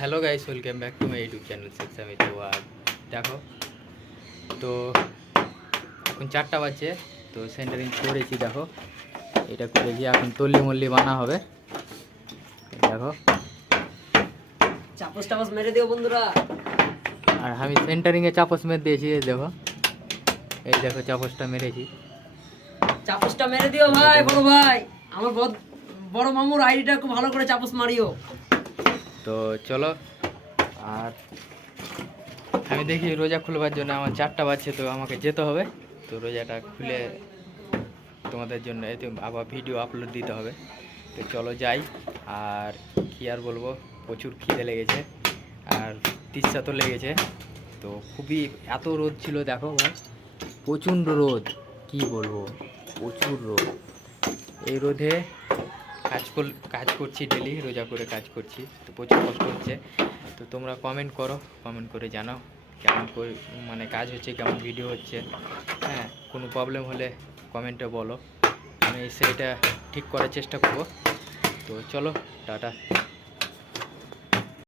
Hello guys, welcome back to my YouTube channel সেক্সামি। তো আর দেখো, তো এখন 4টা বাজে, তো সেন্টারিং করেছি। দেখো এটা করেছি, এখন তল্লি মল্লি বানা হবে। দেখো চাপস টাপস মেরে দিও বন্ধুরা। আর আমি সেন্টারিংয়ে চাপস মেরে দিয়েছি। দেখো, এই দেখো চাপসটা মেরেছি। চাপসটা মেরে দিও ভাই, বড় ভাই। আমার বড় মামুর আইডিটা খুব ভালো করে চাপস মারিও। তো চলো, আর আমি দেখি রোজা খুলবার জন্য আমার 4টা বাজছে, তো আমাকে যেতে হবে। তো রোজাটা খুলে তোমাদের জন্য আবার ভিডিও আপলোড দিতে হবে। তো চলো যাই। আর কি আর বলবো, প্রচুর খিদে লেগেছে আর তিস্তা তো লেগেছে। তো খুবই এত রোদ ছিল, দেখো ভাই, প্রচণ্ড রোদ, কি বলবো, প্রচুর রোদ। এই রোদে কাজ করছি, ডেলি রোজা করে কাজ করছি, তো প্রচুর কষ্ট হচ্ছে। তো তোমরা কমেন্ট করো, কমেন্ট করে জানাও কেমন করে মানে কাজ হচ্ছে, কেমন ভিডিও হচ্ছে। হ্যাঁ, কোনো প্রবলেম হলে কমেন্টে বলো, আমি সেটা ঠিক করার চেষ্টা করব। তো চলো, টাটা।